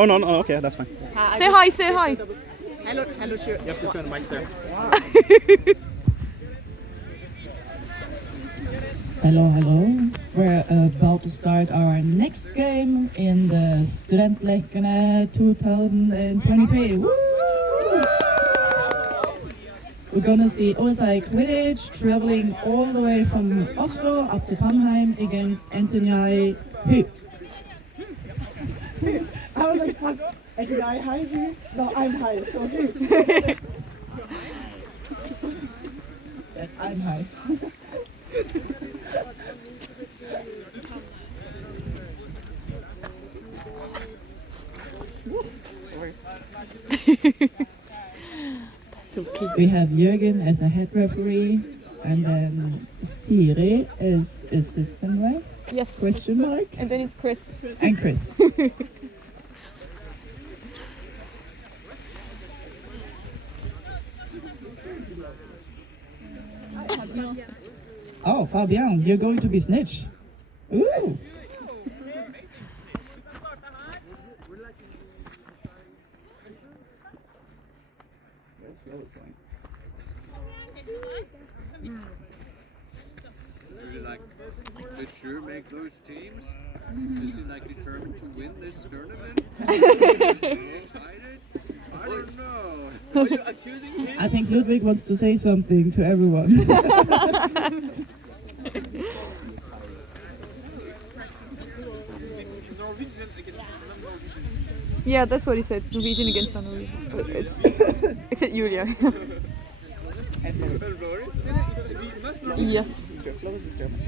Oh no, okay, that's fine. Say hi, say hi. Hello, sure. You have to turn the mic there. Hello. We're about to start our next game in the Studentlekene 2023. Woo! We're gonna see OSI Quidditch traveling all the way from Oslo up to Trondheim against Ntnui Hu. I was like, fuck, did I hide you? No, I'm high, so Yes, I'm high. That's okay. We have Jürgen as a head referee, and then Siri is assistant, right? Yes. Question mark? And then it's Chris. And Chris. Oh, Fabian, you're going to be snitch. Ooh. Really like, did sure make those teams? Is he like determined to win this tournament? I don't know. Are you accusing him? I think Ludwig wants to say something to everyone. Norwegian against non-Norwegian. Yeah, that's what he said. Norwegian against non-Norwegian. But it's except Julia. Yes.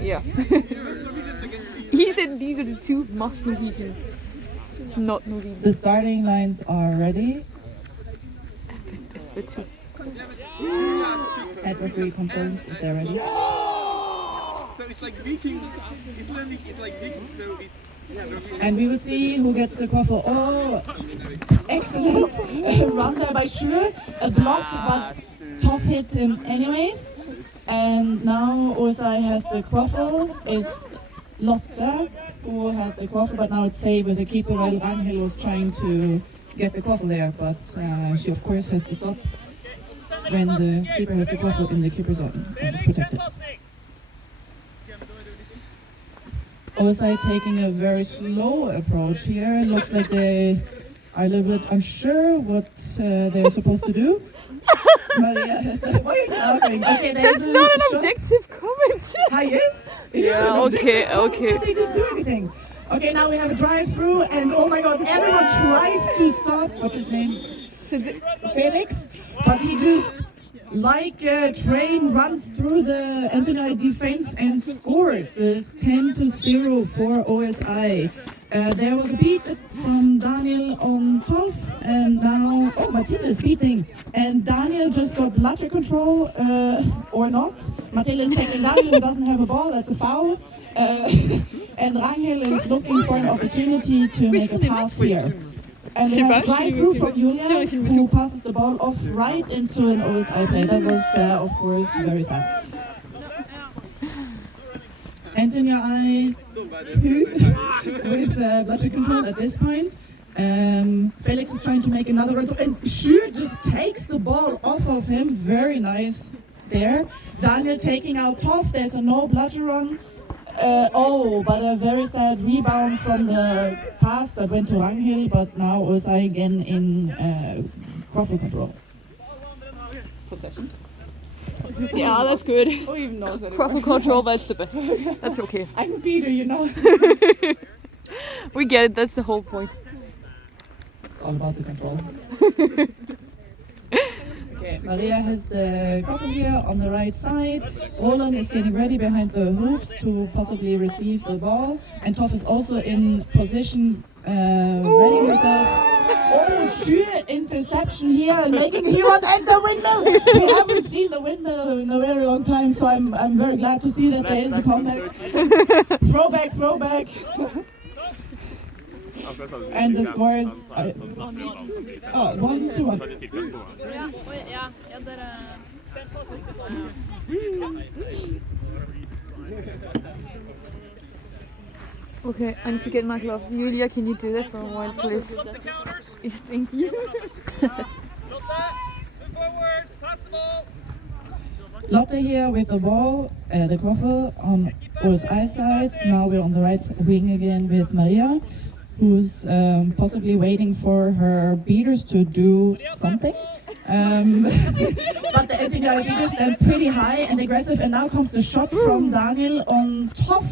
Yeah. He said these are the two most Norwegian, not Norwegian. The starting lines are ready. It's the two. Head referee confirms if they're ready. So it's like Vikings. Icelandic is like Vikings, so it's Norwegian. And we will see who gets the quaffle. Oh, excellent run there by Sjur. A block, but Toff hit him anyways. And now OSI has the quaffle. Is Lotte who had the quaffle, but now it's safe with the keeper while Ragnhild was trying to get the quaffle there, but she of course has to stop when the keeper has the quaffle in the keeper zone and is protected. OSI taking a very slow approach here. It looks like they are a little bit unsure what they're supposed to do. Maria has why are you laughing? Okay, That's not an objective comment. Hi, yes? It is Yeah, an objective. okay. They didn't do anything. Okay, now we have a drive-through, and oh my god, everyone tries to stop, what's his name? Felix, but he just, like a train, runs through the Ntnui defense and scores. It's 10-0 for OSI. There was a beat from Daniel on top, and now, oh, Matilda is beating. And Daniel just got bludger control, or not. Matilda is taking Daniel, who doesn't have a ball, that's a foul. And Ragnhild is looking for an opportunity to make a pass here. And we have a drive-through from Julia, who passes the ball off right into an OSI play. That was, of course, very sad. Ntnui Hu with bludger control at this point. Felix is trying to make another run, and Sjur just takes the ball off of him. Very nice there. Daniel taking out Toff. There's a no bludger run. But a very sad rebound from the pass that went to Ragnhild, but now OSI again in quaffle control. Possession. Yeah, that's good. Who even knows anymore? Quaffle control, that's the best. That's okay. I'm a beater, you know. We get it, that's the whole point. It's all about the control. Okay, Maria has the quaffle here on the right side. Roland is getting ready behind the hoops to possibly receive the ball. And Toff is also in position, ready herself. Oh, Sjur interception here, making the hero and the windmill. We haven't seen the windmill in a very long time, so I'm very glad to see that there is a comeback. Throwback. And the score is 1-1. Okay, I need to get my gloves. Julia, can you do that for a while, please? Thank you. Lotte here with the ball, the quaffle on OSI sides. Now we're on the right wing again with Maria, who's possibly waiting for her beaters to do something. But the Ntnui beaters stand pretty high and aggressive, and now comes the shot from Daniel on top.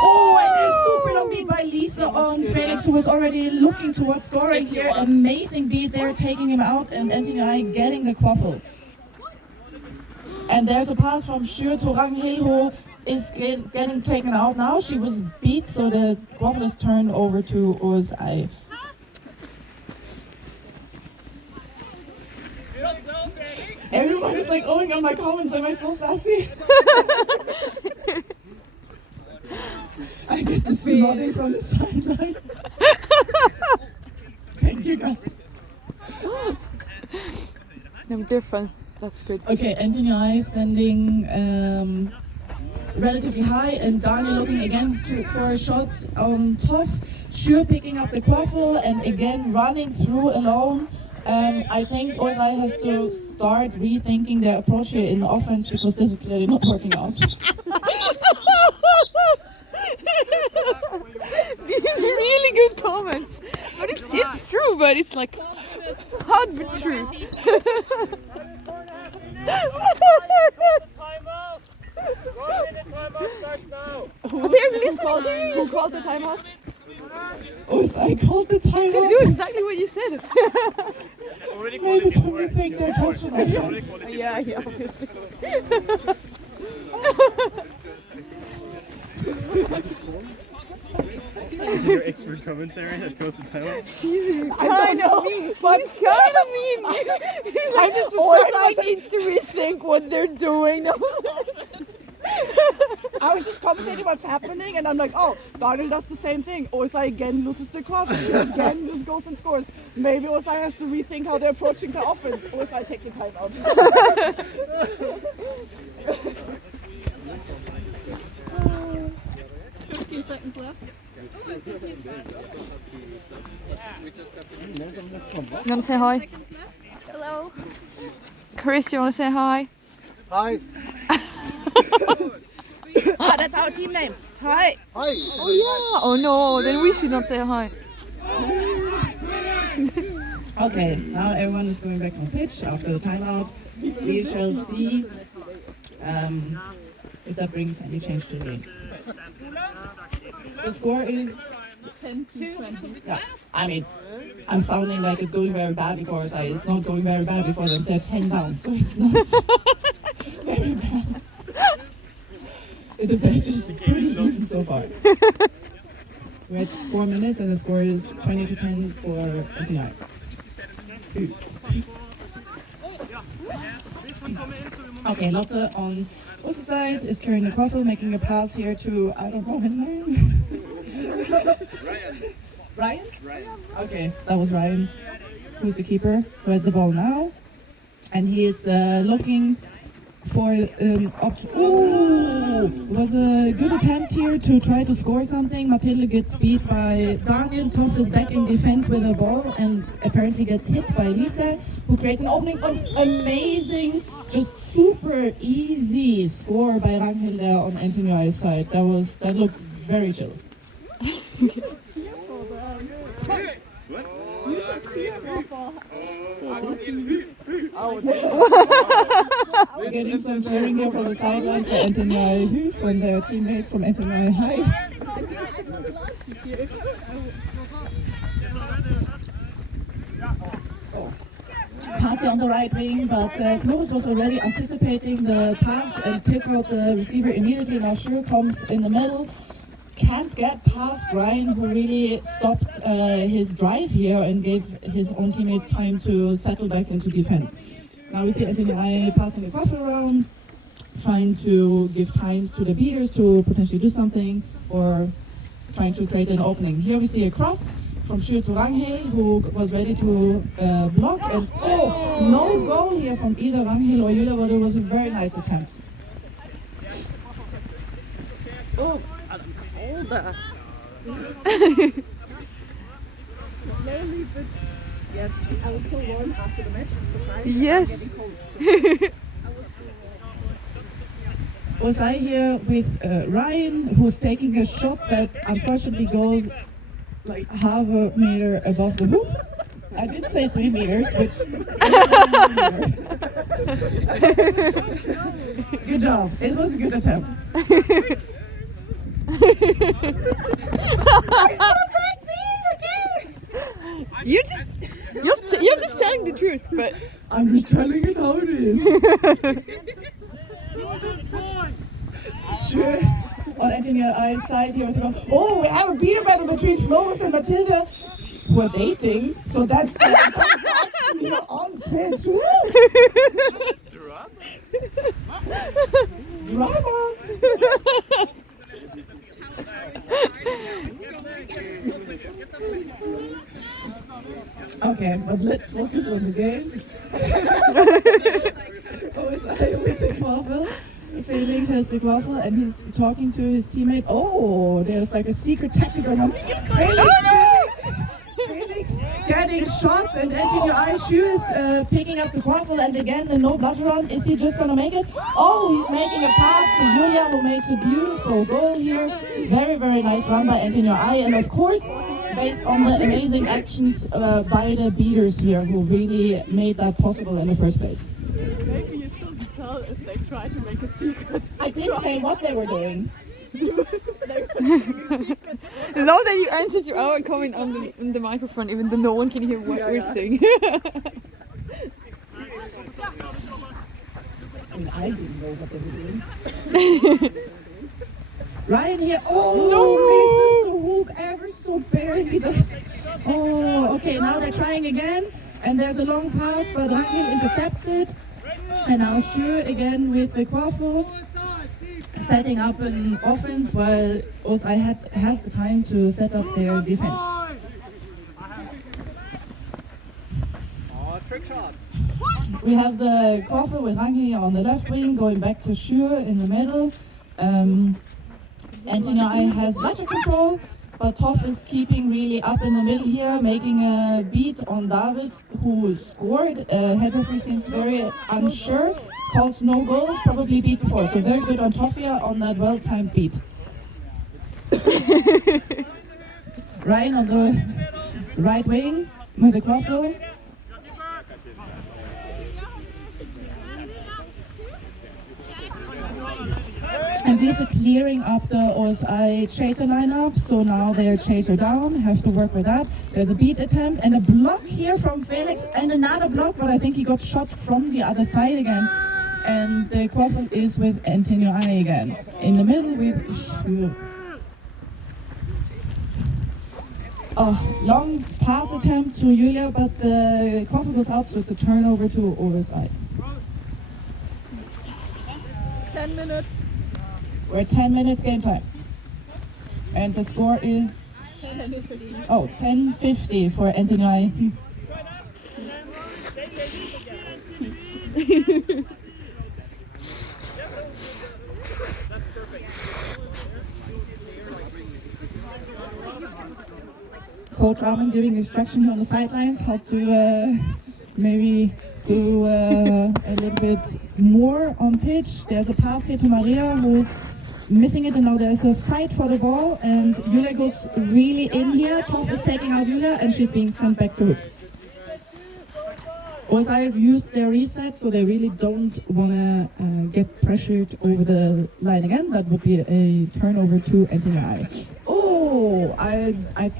Oh, and a super long beat by Lisa on Felix, who was already looking towards scoring here. Amazing beat there, taking him out, and Ntnui getting the quaffle. And there's a pass from Sjur to Ragnhild, who is getting taken out now. She was beat, so the quaffle is turned over to OSI. Everyone is like owing on my comments. Am I so sassy? I get to see nodding from the sideline. Thank you guys. No, they're fun. That's good. Okay, Ntnui standing relatively high, and Daniel looking again for a shot on top. Sjur picking up the quaffle and again running through alone. I think OSI has to start rethinking their approach here in offense, because this is clearly not working out. These really good comments. But it's true, but it's like hard but true. They're listening to you. Who called the timeout? OSI called the To timeout. do exactly what you said. Maybe to rethink their question offense. Yeah, obviously. Is it your expert commentary that goes to Taiwan? I know. She's kind of mean. I just OSI needs to rethink what they're doing. I was just commentating what's happening, and I'm like, oh, Daniel does the same thing. OSI again loses the quaffle, again just goes and scores. Maybe OSI has to rethink how they're approaching the offense. OSI takes a timeout. 15 seconds left. You want to say hi? Hello. Chris, you want to say hi? Hi. Ah, that's our team name. Hi. Hi. Oh yeah. Oh no, then we should not say hi. Okay, now everyone is going back on pitch after the timeout. We shall see if that brings any change to the game. The score is 10-20. Yeah, I mean, I'm sounding like it's going very bad before us. It's not going very bad before them. They're 10 down, so it's not very bad. The bench is pretty even so far. We're at 4 minutes and the score is 20-10 for Ntnui. Okay, Lotte on both side is carrying the quaffle, making a pass here to, I don't know his name. Ryan? Okay, that was Ryan, who's the keeper, who has the ball now. And he is looking for option. Ooh! Was a good attempt here to try to score something. Mathilde gets beat by Daniel. Toff is back in defense with the ball and apparently gets hit by Lisa, who creates an opening. Amazing, just super easy score by Ragnhild there on Ntnui's side. That looked very chill. Getting some cheering here from the sideline for Ntnui Hu from their teammates from Ntnui High. Pass on the right wing, but Flores was already anticipating the pass and took out the receiver immediately. Now Sjur comes in the middle. Can't get past Ryan, who really stopped his drive here and gave his own teammates time to settle back into defense. Now we see Ntnui passing the quaffle around, trying to give time to the beaters to potentially do something, or trying to create an opening. Here we see a cross from Sjur to Ragnhild, who was ready to block, and no goal here from either Ragnhild or Julia, but it was a very nice attempt. Slowly, but yes, I was so warm after the match. Yes. Was I here with Ryan, who's taking a shot that unfortunately goes like half a meter above the hoop. I did say 3 meters, which good job. It was a good attempt. You're just telling the truth, but I'm just telling it how it is. Sure. On Ntnui side here with the ball. Oh, we have a beater battle between Florence and Matilda, who are dating. So that's actually on pitch. Woo! Drama. Okay, but let's focus on the game. OSI with the quaffle. Felix has the quaffle and he's talking to his teammate. Oh, there's like a secret tactic going on. Felix getting shot and Ntnui Hu is picking up the quaffle and again the no blood run. Is he just gonna make it? Oh, he's making a pass to Julia who makes a beautiful goal here. Very, very nice run by Ntnui and of course based on the amazing actions by the beaters here who really made that possible in the first place. Maybe you shouldn't tell if they try to make a secret. I didn't say what they were doing. love that you answered your own comment on the microphone, even though no one can hear what we're saying. And I didn't know what they were doing. Ryan here. Oh, misses the hoop ever so barely. Oh, okay, now they're trying again. And there's a long pass, but Rangel intercepts it. And now Hu again with the quaffle, setting up an offense while OSI has the time to set up their defense. Oh, trick shot. We have the quaffle with Rangel on the left wing, going back to Hu in the middle. Ntnui has better control, but Toff is keeping really up in the middle here, making a beat on David, who scored. Head referee seems very unsure, calls no goal, probably beat before. So very good on Toff here on that well-timed beat. Ryan on the right wing with the quaffle. And these are clearing up the OSI chaser lineup, so now they're chaser down, have to work with that. There's a beat attempt and a block here from Felix and another block, but I think he got shot from the other side again. And the quaffle is with Ntnui again. In the middle with Hu. Oh, long pass attempt to Julia, but the quaffle goes out, so it's a turnover to OSI. 10 minutes. We're at 10 minutes game time. And the score is 10-50 for Ntnui. Coach Armin giving instruction here on the sidelines how to maybe do a little bit more on pitch. There's a pass here to Maria who's missing it, and now there's a fight for the ball and Julia goes really in here. Toff is taking out Julia and she's being sent back to hoops. OSI used their reset, so they really don't want to get pressured over the line again. That would be a turnover to Ntnui. Oh, I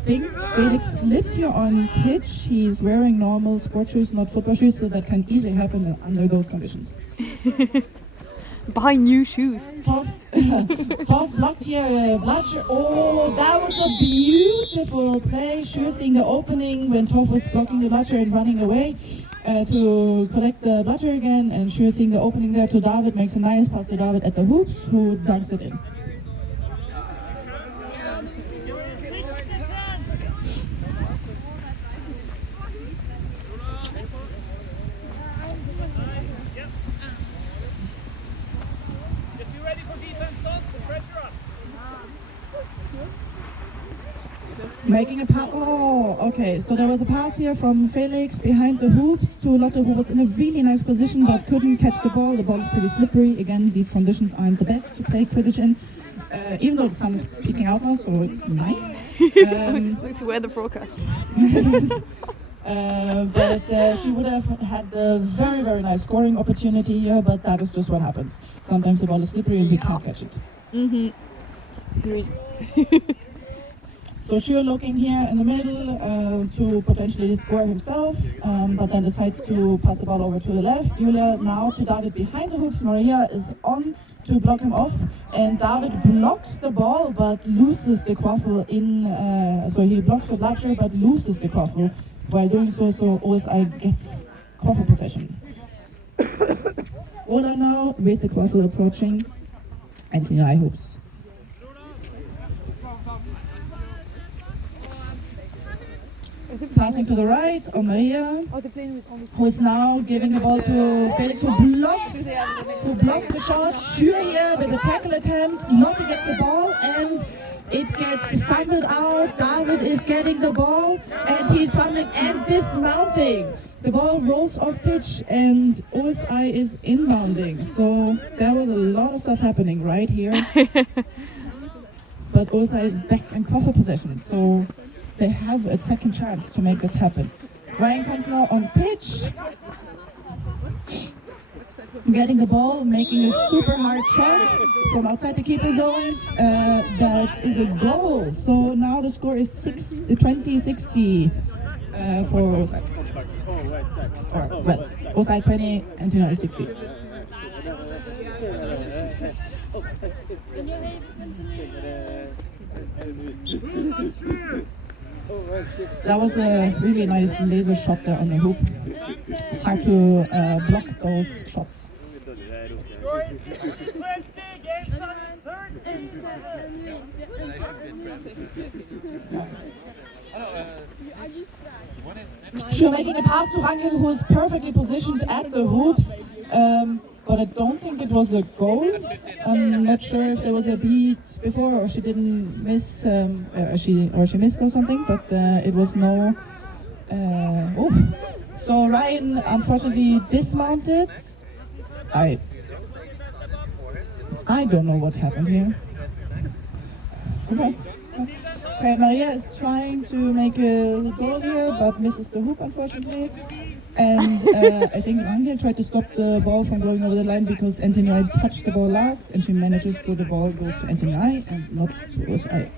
think Felix slipped here on pitch. He's wearing normal sport shoes, not football shoes, so that can easily happen under those conditions. Buy new shoes. Toff blocked here, Blatcher. Oh, that was a beautiful play. Sure seeing the opening when Toff was blocking the Blatcher and running away to collect the Blatcher again. And sure seeing the opening there to David, makes a nice pass to David at the hoops, who dunks it in. Making a pass. Oh, okay. So there was a pass here from Felix behind the hoops to Lotte, who was in a really nice position but couldn't catch the ball. The ball is pretty slippery. Again, these conditions aren't the best to play Quidditch in. Even though the sun is peeking out now, so it's nice. It's weather forecast. But she would have had a very, very nice scoring opportunity here, but that is just what happens. Sometimes the ball is slippery and we can't catch it. So Shure looking here in the middle to potentially score himself, but then decides to pass the ball over to the left. Julia now to David behind the hoops. Maria is on to block him off, and David blocks the ball but loses the quaffle in. So he blocks the bladger but loses the quaffle. While doing so, OSI gets quaffle possession. Ola now with the quaffle approaching Ntnui hoops. Passing to the right on Maria, who is now giving the ball to Felix, who blocks the shot. Shure here with a tackle attempt, Lotte gets the ball and it gets fumbled out. David is getting the ball and he's fumbling and dismounting. The ball rolls off pitch and OSI is inbounding. So there was a lot of stuff happening right here. But OSI is back in quaffle possession. So they have a second chance to make this happen. Ryan comes now on pitch, getting the ball, making a super hard shot from outside the keeper zone. That is a goal. So now the score is 20-60 for OSI. Or, well, OSI 20 and Ntnui 60. That was a really nice laser shot there on the hoop. Hard to block those shots. Sure, making a pass to Rangel, who is perfectly positioned at the hoops. But I don't think it was a goal. I'm not sure if there was a beat before or she didn't miss, she missed or something. But it was no. So Ryan unfortunately dismounted. I don't know what happened here. Okay, Maria is trying to make a goal here, but misses the hoop unfortunately. And I think Rangel tried to stop the ball from going over the line because Ntnui touched the ball last, and she manages so the ball goes to Ntnui and not to OSI.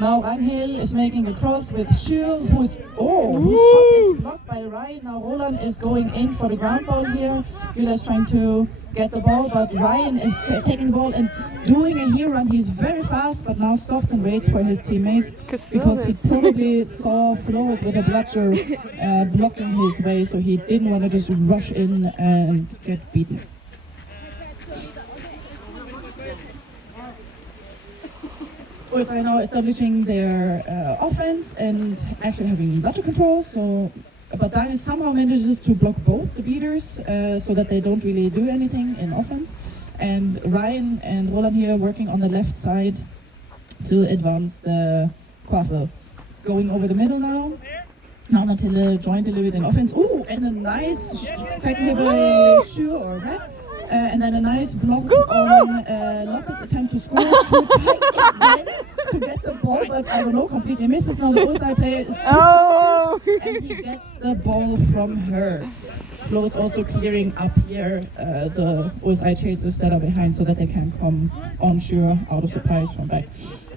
Now Rangel is making a cross with Shure, whose shot is blocked by Ryan. Now Roland is going in for the ground ball here. Julia is trying to get the ball, but Ryan is taking the ball and doing a heel run. He's very fast, but now stops and waits for his teammates because he probably saw Flores with a bladger blocking his way, so he didn't want to just rush in and get beaten. OSI now establishing their offense and actually having bladger control. But Daniel somehow manages to block both the beaters so that they don't really do anything in offense. And Ryan and Roland here working on the left side to advance the quaffle. Going over the middle now. Now Matilda joined a little bit in offense. Ooh, and a nice tackle by Shure or Red. And then a nice block on Lotte's attempt to score. Shure trying to get the ball, but I don't know, completely misses. Now the OSI player is and he gets the ball from her. Flo is also clearing up here the OSI chasers that are behind so that they can come on Shure out of surprise from back.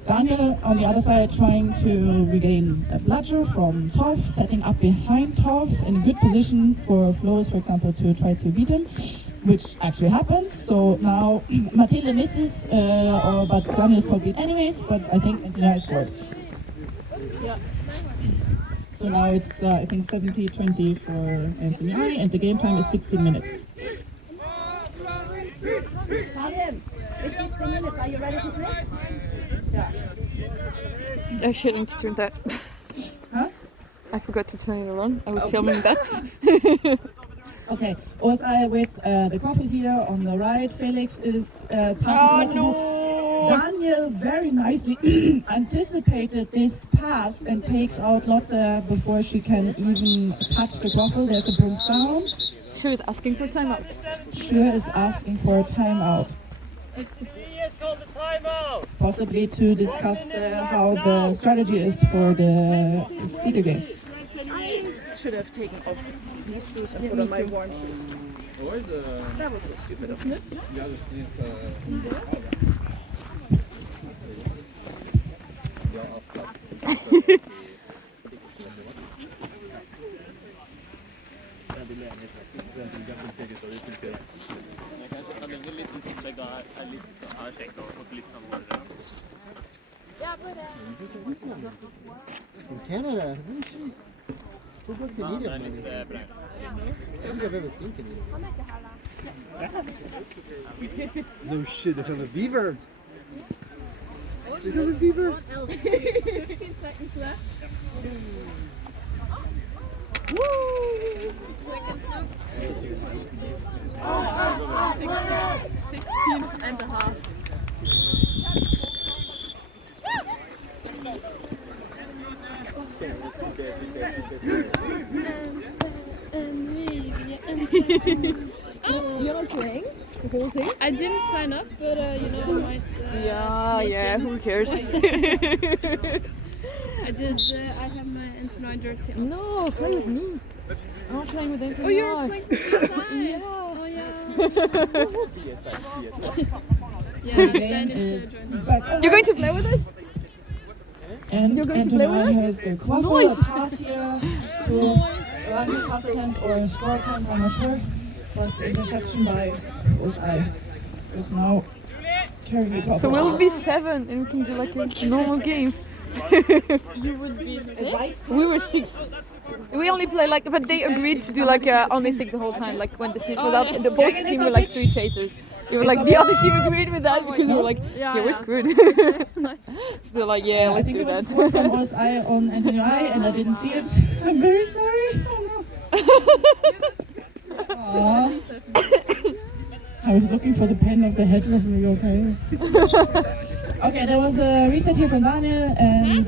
Daniel on the other side trying to regain a bladger from Toff, setting up behind Toff in a good position for Flo's, for example, to try to beat him, which actually happens. So now Matilda misses, but Daniel is called beat anyways, but I think Ntnui scored. Yeah. So now it's, I think, 70-20 for Ntnui, and the game time is 16 minutes. Daniel, it's 16 minutes. Are you ready to play? Yeah. I shouldn't turn that. Huh? I forgot to turn it on. I was filming that. Okay, OSI with the coffee here on the right. Felix is passing. no! Daniel very nicely anticipated this pass and takes out Lotte before she can even touch the quaffle. There's a bounce down. She was asking for timeout. Shur is asking for a timeout. Possibly to discuss how the strategy is for the Seeker game. Should have taken off these shoes and put on my warm shoes. Or the... That was so stupid of me. Ja, das klingt... Ja, afklappen. From Canada, who is she? Who's a Canadian? I don't think I've ever seen Canadian. No shit, they have a beaver. They have a beaver. 15 seconds left. Woo! Second sub. 16 and a half. You're not playing the whole thing? I didn't sign up, but you know, I might. Yeah, who cares? I did. I have my Ntnui jersey on. No, play with me. I'm not playing with Ntnui. Oh, you're playing for PSI. Yeah. Oh yeah. PSI. Yeah, Game Stan is is joining. back. You're going to play with us? And You're going to play with us? has the quaffle, Nice. a pass here to run pass attempt or a score attempt, I'm not sure. But interception by OSI is now carrying it up. So we'll be 7 and we can do like a normal game. You would be sick. We were 6. We only play like, but they agreed to do like only 6 the whole time. Like when the snitch was out, the both team were like 3 chasers. They were like, the other team agreed with that because we were like, yeah, we're screwed. Still like, yeah, I let's think do it was that. a score from OSI on Ntnui and I didn't see it. I'm very sorry. Aww. I was looking for the pen of the head referee, okay? Okay, there was a reset here from Daniel and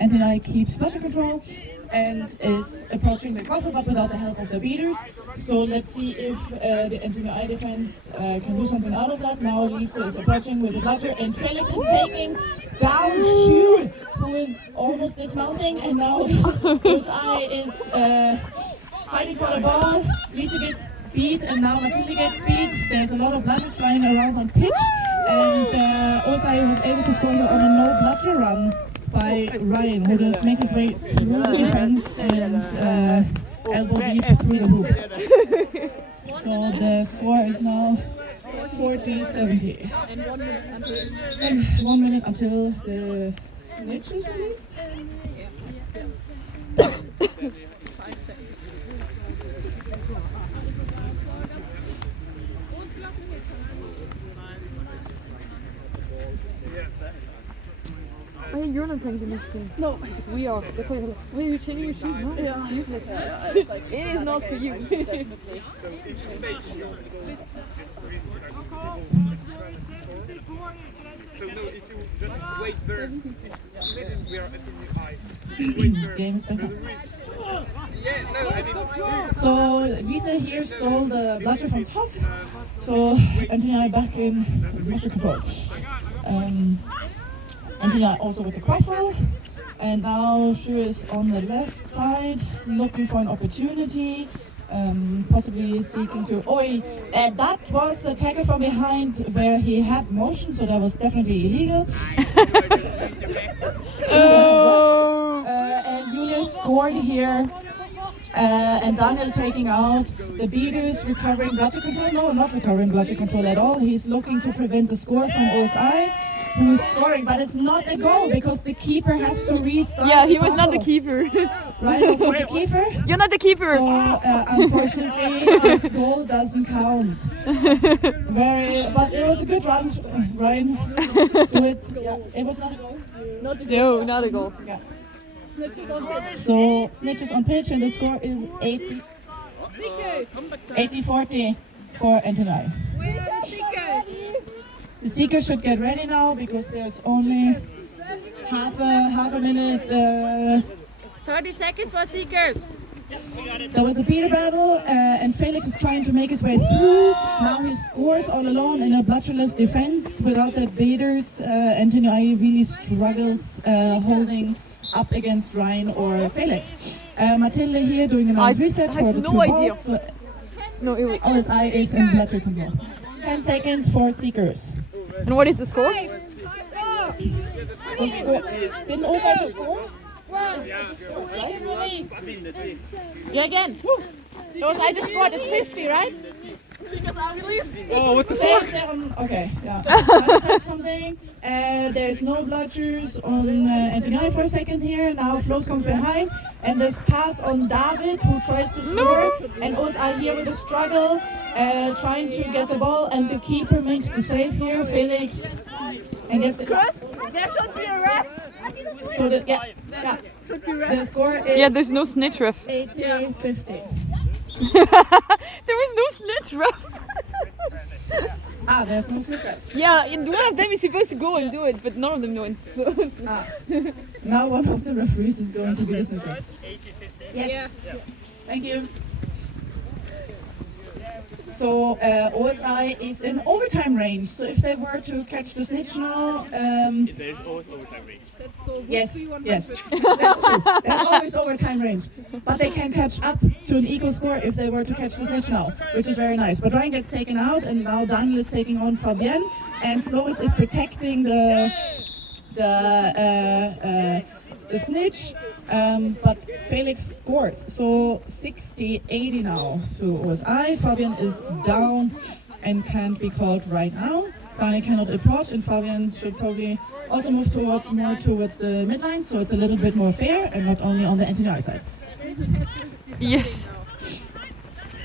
Ntnui keeps pressure control and is approaching the cover but without the help of the beaters. So let's see if the Ntnui defense can do something out of that. Now Lisa is approaching with the bludger and Felix is taking down Shu, who is almost dismounting, and now his eye is fighting for the ball. Lisa gets beat and now Matilda gets beat. There's a lot of bludgers flying around on pitch and OSI was able to score here on a no bludger run by Ryan, who just made his way through the defense and elbow deep through the hoop. So the score is now 40-70. And 1 minute until the snitch is released. Oh, you're not playing the next game. No, because we are. That's why you're like, why are you changing your shoes? No, it's useless. It is not for you. So no, if you just wait there, we are at the Game is back up. Yeah, no, I didn't. So Visa here stole the bludger from top. So Ntnui back in bludger control. Ntnui also with the quaffle. And now Shu is on the left side looking for an opportunity. Possibly seeking to... that was a tackle from behind where he had motion, so that was definitely illegal. And Julia scored here. And Daniel taking out the beaters, recovering bludger control. No, not recovering bludger control at all. He's looking to prevent the score from OSI, who's scoring, but it's not a goal because the keeper has to restart. Yeah, he was not the keeper. Right, was not the keeper. You're not the keeper. So unfortunately, this goal doesn't count. But it was a good run, Ryan. Do it. Yeah, it was not a goal. No, not a goal. Yeah. So snitches on pitch and the score is 80-40 for Ntnui. Where are the seekers? The seekers should get ready now because there's only half a minute. 30 seconds for seekers. There was a beater battle, and Felix is trying to make his way through. Now he scores all alone in a bloodsherless defense without the beaters. Ntnui really struggles holding up against Ryan or Felix. Matilda here doing a nice reset for the no two idea. balls. No, OSI is in bloodsher control. 10 seconds for seekers. and what is the score? The score. Didn't OSI just score? Yeah, again. Those I just scored. It's 50, right? Oh, what the Same, fuck? okay, yeah. I'll try something. There's no bludgers on Ntnui for a second here. Now Flo's comes behind. And there's pass on David who tries to score. And OSI here with a struggle, trying to get the ball. And the keeper makes the save here, Felix. And gets it. There should be a ref. So the, yeah. The score is Yeah, there's no snitch ref. 80-50. There is no snitch ref. There's no switch. Yeah, and one of them is supposed to go and do it, but none of them know it. So. Now one of the referees is going to be the snitcher. Yes. Thank you. So OSI is in overtime range. So if they were to catch the snitch now, There's always overtime range. yes, that's true. There's always overtime range. But they can catch up to an equal score if they were to catch the snitch now, which is very nice. But Ryan gets taken out, and now Daniel is taking on Fabienne, and Flo is protecting the snitch. But Felix scores, so 60-80 now to OSI. Fabian is down and can't be called right now. Daniel cannot approach, and Fabian should probably also move more towards the midline, so it's a little bit more fair, and not only on the Ntnui side. Yes.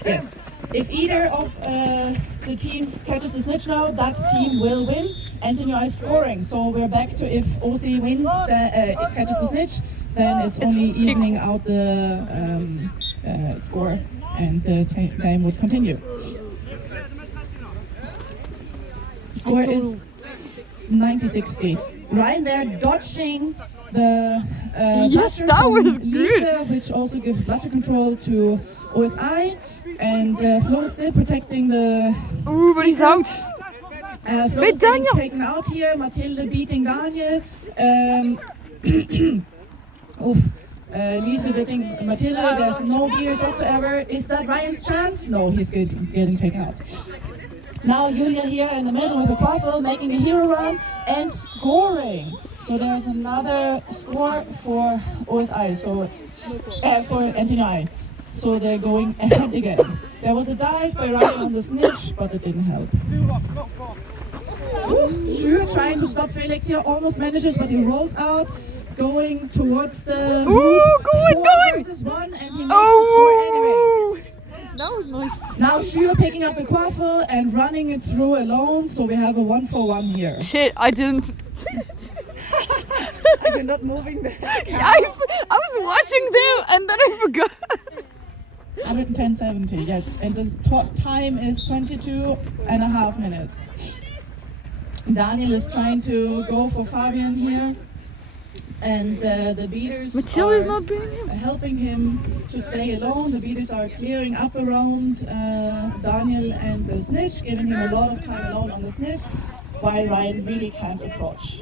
Yes. If either of the teams catches the snitch now, that team will win. Ntnui is scoring, so we're back to if OC wins, it catches the snitch, then it's only evening out the score, and the game would continue. Score is 90-60. Ryan there dodging the Yes, bludger that from was Lisa, which also gives bludger control to OSI, and Flo is still protecting the. Ooh, but he's out. Flo Wait, is getting Daniel. taken out here. Matilda beating Daniel. Lisa beating Matilda. There's no beaters whatsoever. Is that Ryan's chance? No, he's getting taken out. Now Julia here in the middle with a quaffle, making a hero run and scoring. So there's another score for OSI, so for Ntnui. So they're going ahead again. There was a dive by Ryan on the snitch, but it didn't help. Sure, trying to stop Felix here, almost manages, but he rolls out, going towards the hoops. Going! 4-1, and he makes the score anyways. That was nice. Now Shua picking up the quaffle and running it through alone, so we have a 1-for-1 here. Shit, I didn't. Are you not moving there? I was watching them and then I forgot. 110.70, yes, and the time is 22.5 minutes. Daniel is trying to go for Fabian here, and the beaters Matilda is are not beating him. helping him to stay alone. The beaters are clearing up around Daniel and the snitch, giving him a lot of time alone on the snitch, while Ryan really can't approach.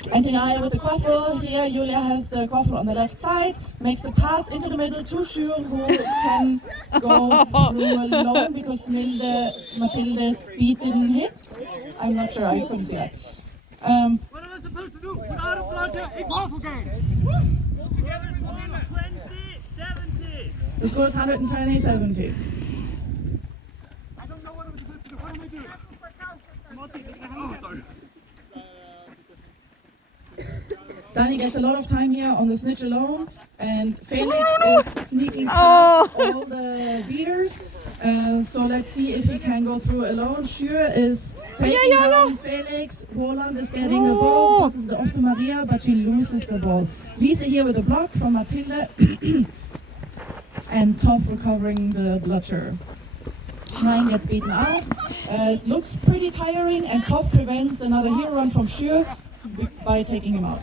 Ntnui with the quaffle. Here Julia has the quaffle on the left side, makes the pass into the middle to Shu, who can go through alone because Matilda's speed didn't hit. I'm not sure, I couldn't see that. What am I supposed to do? Without a bludger, a quaffle game. The score is 120-70. I don't know what I'm supposed to do. What am I doing? Dani gets a lot of time here on the snitch alone, and Felix is sneaking past all the beaters So let's see if he can go through alone. Schür is taking down Felix. Roland is getting the ball, passes it off to Maria, but she loses the ball. Lisa here with a block from Matilde. And Toff recovering the bludger. Ryan gets beaten out. It looks pretty tiring, and Toff prevents another hero run from Schür by taking him out.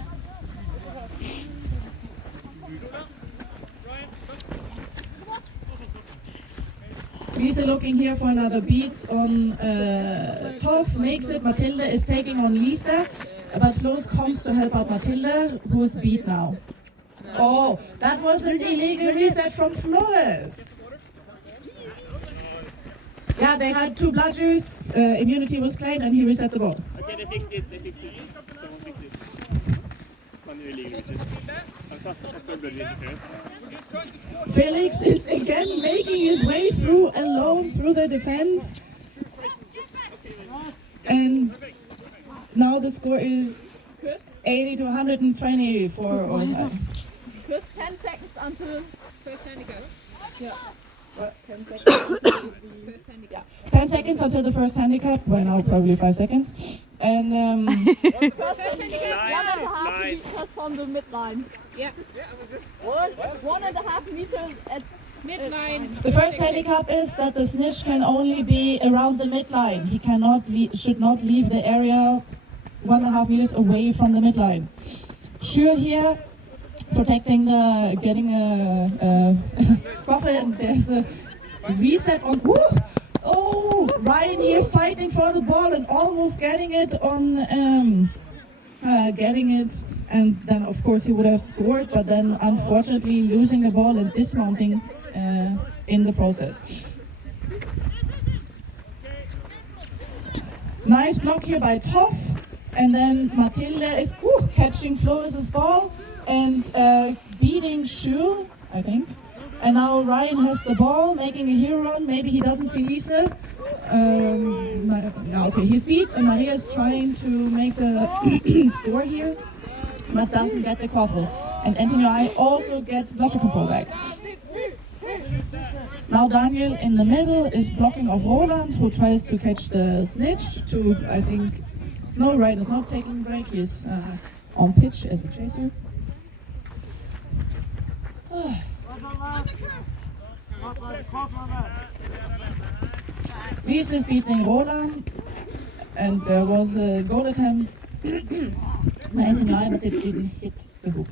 Lisa looking here for another beat on Toff, makes it. Matilde is taking on Lisa, but Flo's comes to help out Matilde, who is beat now. Oh, that was an illegal reset from Flores. Yeah, they had 2 bludgers, immunity was claimed, and he reset the ball. Okay, they fixed it. Someone fixed it. One illegal reset. Han kastar på full bludger secret. Felix is again making his way through alone through the defense. And now the score is 80 to 120 for overtime. Plus 10 seconds until first handicap. Yeah. What, 10 seconds? First handicap. 10 seconds until the first handicap. Well, now probably 5 seconds. And First handicap, 1.5 meters from the midline. Yeah. What? 1.5 meters at midline. the first handicap is that the snitch can only be around the midline. He should not leave the area 1.5 meters away from the midline. Schür here, protecting getting a buffer, and there's a reset on. Oh, Ryan here fighting for the ball and almost getting it on, and then of course he would have scored, but then unfortunately losing the ball and dismounting in the process. Nice block here by Toff, and then Matilde is catching Flores's ball and beating Schür, I think. And now Ryan has the ball, making a hero run. Maybe he doesn't see Lisa. No, okay, he's beat, and Maria is trying to make the score here, but doesn't get the quaffle. And Ntnui also gets bludger control back. Now Daniel in the middle is blocking off Roland, who tries to catch the snitch to, I think, no, Ryan is not taking a break. He's on pitch as a chaser. Lisa is beating Roland, and there was a goal attempt by Ntnui, but it didn't hit the hoop.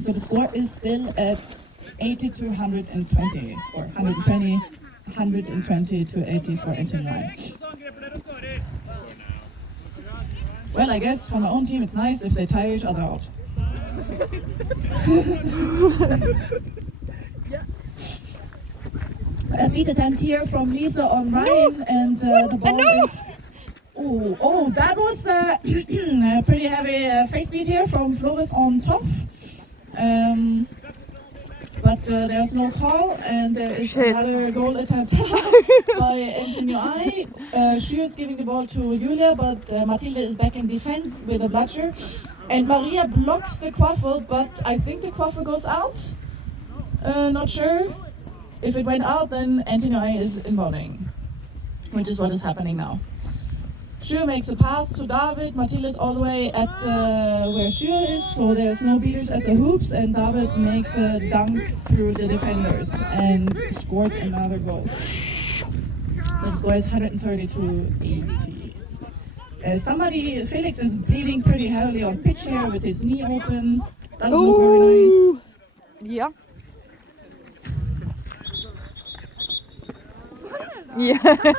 So the score is still at 80 to 120, or 120 to 80 for Ntnui. Well, I guess from our own team it's nice if they tire each other out. A beat attempt here from Lisa on Ryan, and the ball is. Oh, that was a pretty heavy face beat here from Flores on Toff. But there's no call, and there is another goal attempt by Ntnui. Schür is giving the ball to Julia, but Matilde is back in defense with a bludger. And Maria blocks the quaffle, but I think the quaffle goes out. Not sure. If it went out, then Ntnui is inbounding, which is what is happening now. Schür makes a pass to David. Matilde is all the way at where Schür is, so there's no beaters at the hoops, and David makes a dunk through the defenders and scores another goal. So the score is 130 to 80. Felix is bleeding pretty heavily on pitch here with his knee open. Doesn't look very nice. Yeah. Yeah.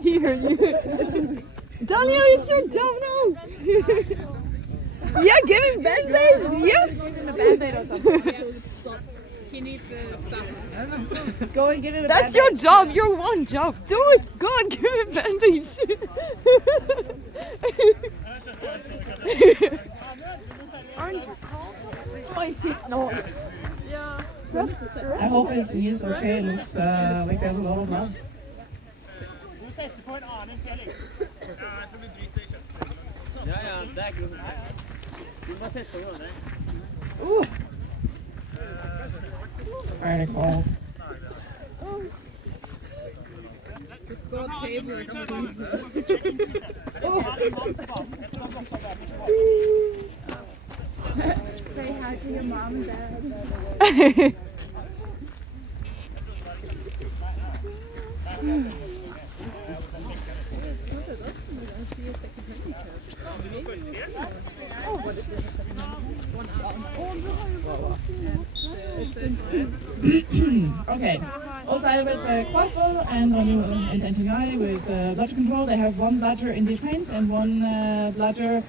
He heard you. Daniel, it's your job now. Yeah, give him band-aids. Yes. Give him a band-aid or something. She needs stuff. Go and give him a That's band-aid. your job. Your one job. Do it. Go and give him band-aids. Aren't you cold? My feet. No. I hope his knee is okay. It looks like there's a lot of blood. Ja, det er grunnen. Du må sette på det. Very cold. The score table is Say hi to your mom and dad. Okay. Also with Quaffle and Ntnui with bludger control, they have one bludger in defense and one bludger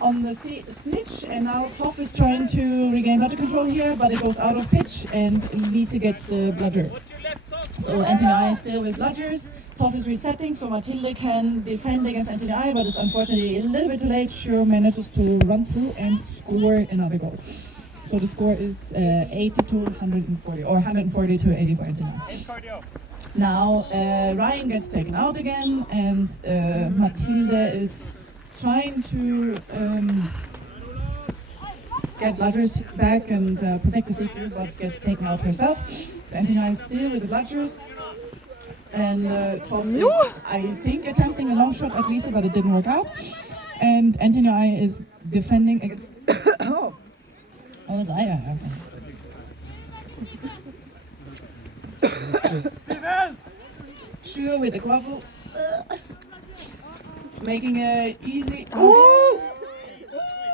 on the snitch. And now Toff is trying to regain bludger control here, but it goes out of pitch and Lisa gets the bludger. So Ntnui is still with bludgers. Toff is resetting, so Matilde can defend against Ntnui, but it's unfortunately a little bit too late. Sure manages to run through and score another goal. So the score is 80 to 140, or 140 to 80 for Ntnui. Now Ryan gets taken out again, and Matilde is trying to get bludgers back and protect the secret, but gets taken out herself. So Ntnui is still with the bludgers. And Toff is, I think, attempting a long shot at Lisa, but it didn't work out. And Ntnui is defending against... Oh, was I? Sure with the quaffle. Making a easy... Oh!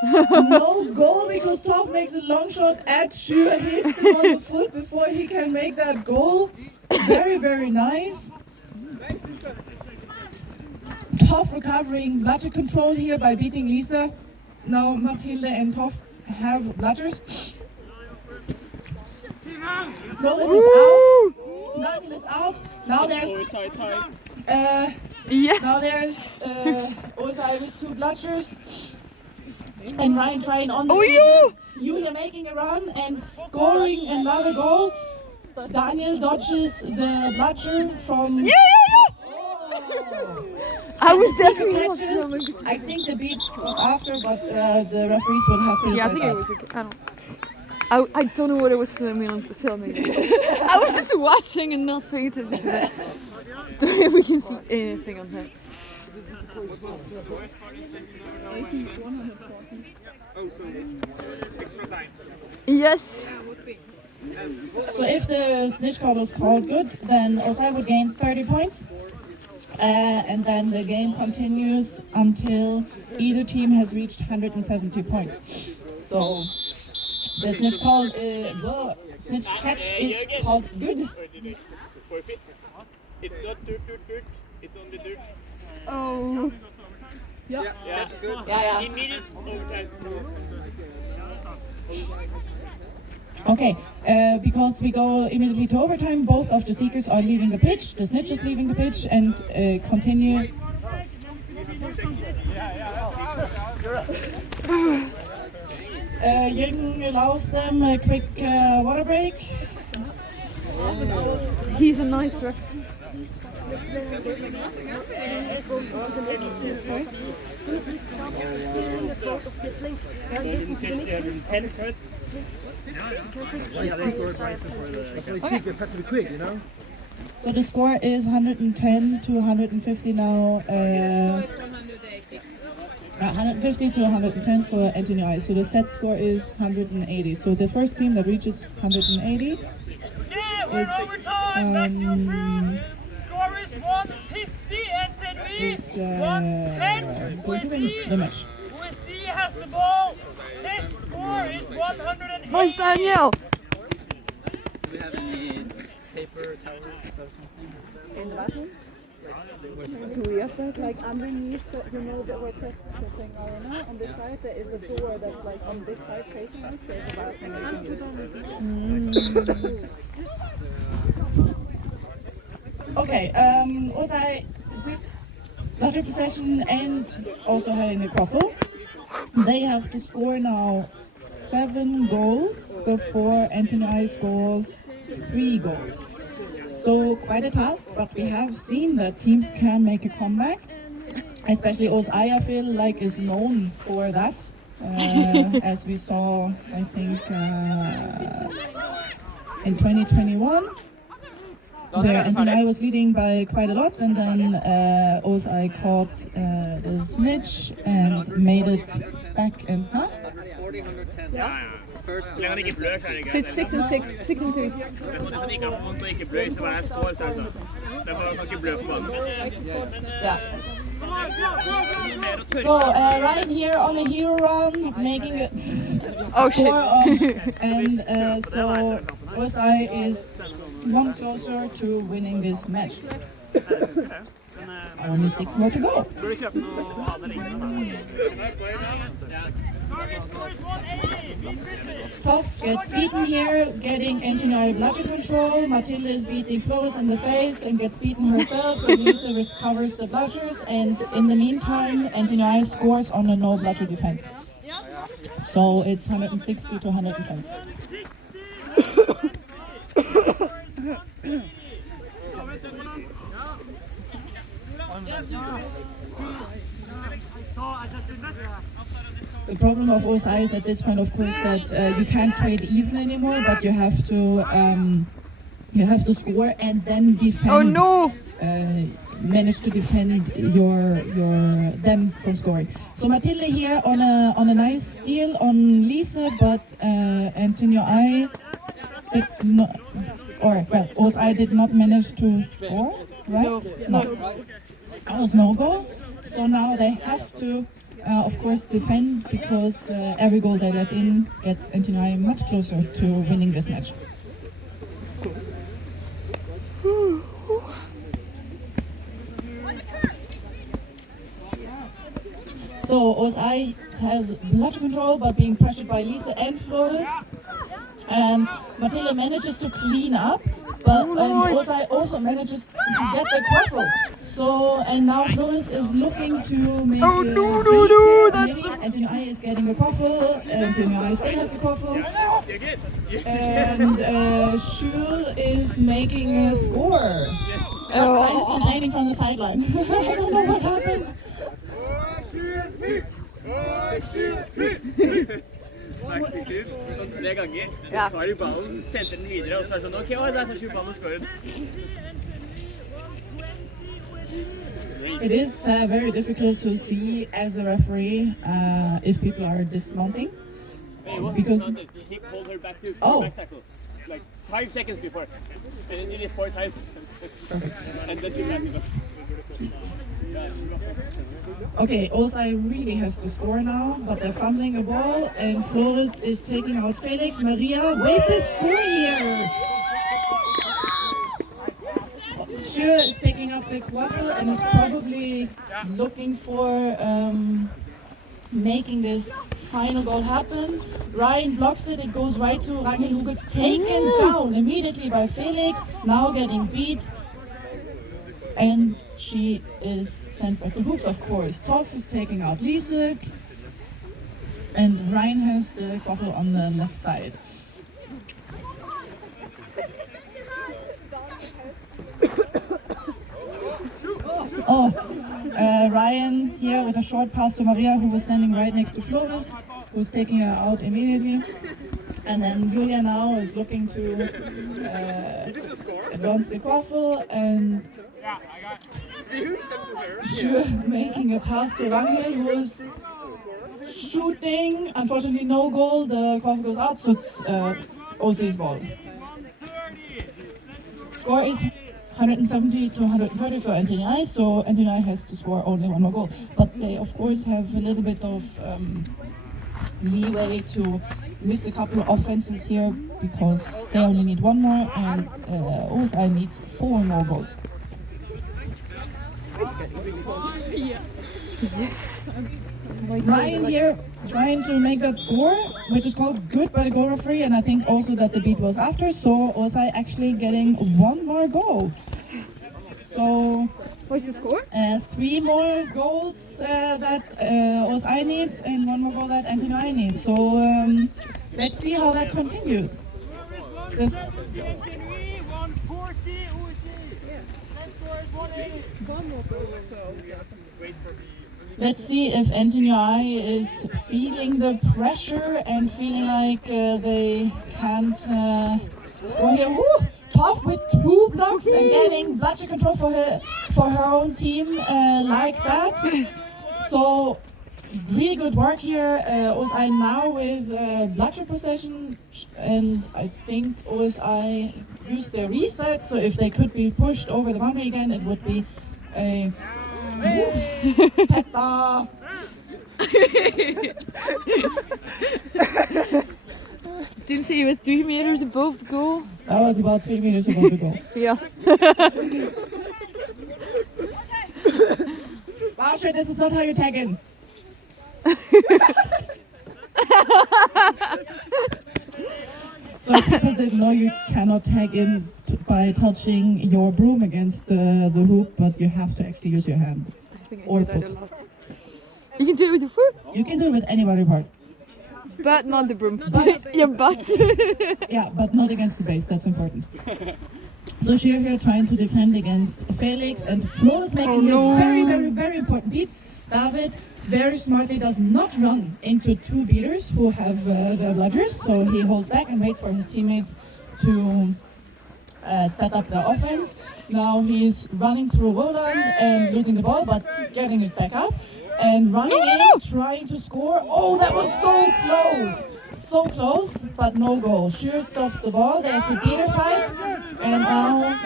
No goal because Toff makes a long shot at Sure, hits him on the foot before he can make that goal. Very, very nice. Toff recovering bludger control here by beating Lisa. Now Matilde and Toff have bludgers. Lois is out. Daniel is out. Now there's now there's Osai with two bludgers. And Ryan trying on the Julia making a run and scoring another goal. Daniel dodges the bludger from... I was definitely watching. I think the beat was after, but the referees would have to decide. Yeah, I think it was. I don't know what I was filming. I was just watching and not paying attention to that. Don't think we can see anything on that. Oh, so extra time. Yes. So if the snitch call was called good, then Osai would gain 30 points. And then the game continues until either team has reached 170 points. So the snitch call, snitch catch is called good. It's not dirt, it's on the dirt. Oh. Yeah, that's good. Yeah. Immediate overtime. Okay, because we go immediately to overtime, both of the seekers are leaving the pitch, the snitch is leaving the pitch, and continue. Jürgen allows them a quick water break. He's a nice ref. So the score is 110 to 150 now. 150 to 110 for Ntnui. So the set score is 180. So the first team that reaches 180 is Score is 150 Ntnui. 110 going to win the match. USC has the ball. Set score is 180. Nice, Daniel. Do we have any paper towels or something? In the bathroom? Do we have that like underneath, you know, the where test thing arena? On this side there is a door that's like on this side facing us. There's a bathroom. Okay, Osai with bludger possession and also having a quaffle. They have to score now 7 goals before Ntnui scores 3 goals. So quite a task, but we have seen that teams can make a comeback. Especially Osai, I feel like, is known for that. As we saw, I think, in 2021. where Ntnui was leading by quite a lot, and then OSI caught the snitch and made it back in. Huh? 140, 110. Ja. First Så lenge han ikke blør, så er det So greit. it's 6 and 6, 6 and 3. Hvis han ikke har vondt og ikke blør, så var jeg så altså. Det kan ikke blø på banen. Yeah. So Ryan here on a hero run, making it Oh shit. and so OSI is one closer to winning this match. Only 6 more to go. Bør du kjøpe noe annet lignende? Toff gets beaten here, getting Ntnui bludger control. Matilda is beating Flores in the face and gets beaten herself. So Lisa recovers the bludgers, and in the meantime, Ntnui scores on a no bludger defense. So it's 160 to 110. The problem of OSI is at this point, of course, that you can't trade even anymore, but you have to score and then defend. Oh no! Manage to defend them from scoring. So Matilda here on a nice steal on Lisa, but Ntnui did not, or well, OSI did not manage to score, right? No. That was no goal. So now they have to, of course, defend, because every goal they let in gets Ntnui much closer to winning this match. So OSI has bludger control, but being pressured by Lisa and Flores. Matilda manages to clean up, but OSI also manages to get the quaffle. So, and now Flores is looking to make that's Ntnui is getting a quaffle, Ntnui still has the quaffle. And Shu is making a score. But Stein is complaining from the sideline. I don't know what happened. Sånn 3 ganger. Tar de ballen, sender den videre, og så er det sånn, ok, der tar Sju ballen og skårer. It is very difficult to see as a referee if people are dismounting. Because He pulled her back to Oh. back tackle, like 5 seconds before. And then did it 4 times. And then she back it up. Okay, OSI really has to score now, but they're fumbling a ball, and Flores is taking out Felix. Maria with the score here! Sure is picking up the quaffle and is probably looking for making this final goal happen. Ryan blocks it, it goes right to Ragnhild, who gets taken down immediately by Felix, now getting beat. And she is sent back to hoops, of course. Toff is taking out Lisek, and Ryan has the quaffle on the left side. Ryan here with a short pass to Maria, who was standing right next to Flores, who's taking her out immediately. And then Julia now is looking to advance the quaffle, and Sure making a pass to Ragnhild, who is shooting. Unfortunately, no goal. The quaffle goes out, so it's OC's ball. Score is 170 to 130 for Ntnui, so Ntnui has to score only 1 more goal. But they, of course, have a little bit of leeway to miss a couple of offenses here, because they only need 1 more, and OSI needs 4 more goals. Yes. Ryan here trying to make that score, which is called good by the goal referee, and I think also that the beat was after, so OSI actually getting 1 more goal. So what's the score? 3 more goals that OSI needs, and 1 more goal that Ntnui needs. So let's see how that continues. This Let's see if Ntnui is feeling the pressure and feeling like they can't score here. Woo! Tough with 2 blocks and getting bloodshed control for her own team like that. So really good work here. OSI now with bloodshed possession, and I think OSI used the reset. So if they could be pushed over the boundary again, it would be a Peta. Didn't say you were 3 meters above the goal. That was about 3 meters above the goal. Yeah. Wow, shit, this is not how you tag in. So if people didn't know, you cannot tag in by touching your broom against the hoop, but you have to actually use your hand. I think I or do that foot. a lot. You can do it with your foot, You can do it with any body part. but not the broom. But- Your butt. Yeah, but not against the base, that's important. So Shir here trying to defend against Felix, and Flo is making a very, very, very important beat. David very smartly does not run into 2 beaters who have their bludgers, so he holds back and waits for his teammates to set up the offense. Now he's running through Roland and losing the ball, but getting it back up and running in, trying to score. Oh, that was so close! So close, but no goal. Shir stops the ball. There's a beater fight, and now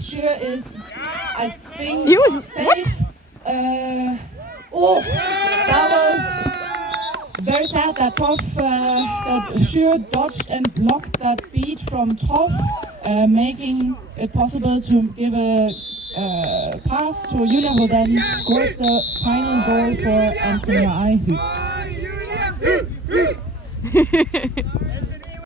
Shir is, I think, He was safe. Oh, that was very sad that that Shir dodged and blocked that beat from Toff, making it possible to give a pass to Julia, who then scores the final goal for Ntnui Hu.